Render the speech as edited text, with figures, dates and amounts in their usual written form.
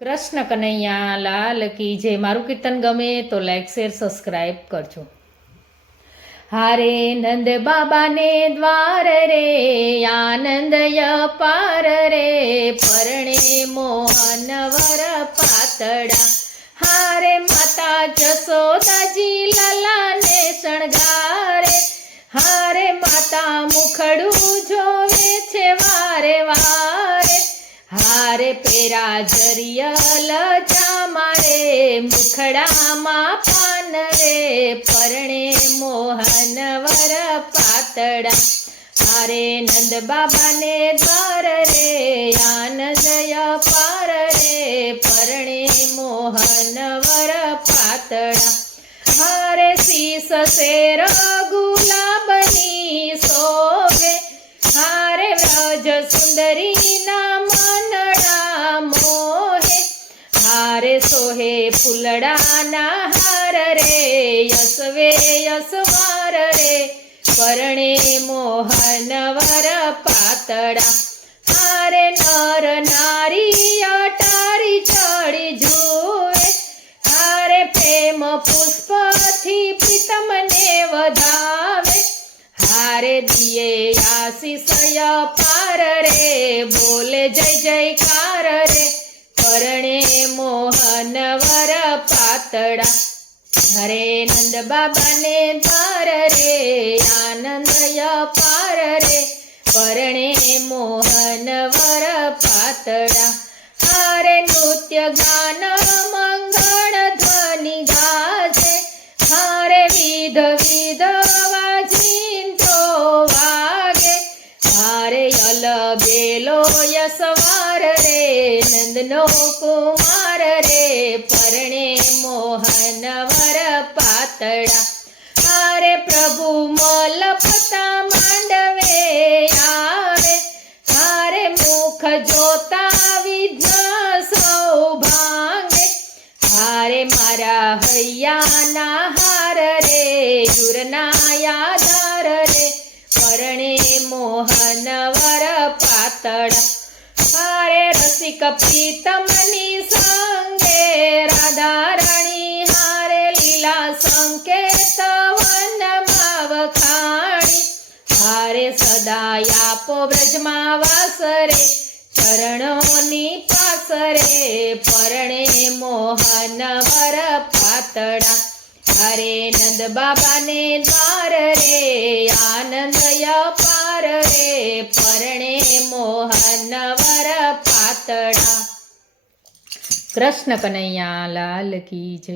કૃષ્ણ કનૈયા લાલ કી જય. મારું કીર્તન ગમે તો લાઈક શેર સબસ્ક્રાઈબ કરજો. હારે નંદ બાબાને દ્વાર રે આનંદ અપાર રે, પરણે મોહન વર પાતળા. હારે માતા જશોદાજી લાલાને શણગારે, હારે માતા મુખડું જોવે છે વારે વારે. હારે પેરા જરિયલ જામારે, મુખડામાં પાન રે, પરણે મોહન વર પાતળા. હારે નંદ બાબાને દ્વાર રે આનંદ અપાર રે, પરણે મોહન વર પાતળા. હારે શીશ શેર ગુલાબની શોભે, હારે વ્રજ સુંદરીના મનડા મોહે. હારે સોહે ફૂલડાના હાર રે, યસવે યસવાર રે, પરણે મોહન વર પાતળા. હારે નર નારી અટારી ચડી જુએ, હારે પ્રેમ પુષ્પથી પ્રીતમને વધાવે. હારે દિયે આશીષ અપાર રે, બોલે જય જયકાર રે, પરણે મોહન વર પાતળા. હરે નંદ બાબાને દ્વાર રે આનંદ અપાર રે, પરણે મોહન વર પાતળા. હારે નૃત્ય ગાન મંગળ ધ્વનિ ગાજે, હારે વિધ વિધ વાજિંત્રો વાગે. હારે યલ બેલો યસવાર રે, નંદનો કુમાર રે, પરણે મોહન વર પાતળા. હારે પ્રભુ મલપતા માંડવે આવે, હારે મુખ જોતા વિઘ્ન સૌ ભાંગે. હારે મારા હૈયાના હાર રે, યુરના યાદાર રે, પરણે મોહન વર પાતળા. હારે રસિક પ્રીતમની સંગે રાધા રાણી, હારે લીલા સંકેત વનમાં વખાણી. હારે સદા આપો બ્રજમાં વાસ રે, ચરણોની પાસ રે, પરણે મોહન વર પાતળા. હારે નંદ બાબાને દ્વાર રે આનંદ અપાર રે, પરણે મોહન વર પાતળા. કૃષ્ણ કનૈયા લાલ કી જય.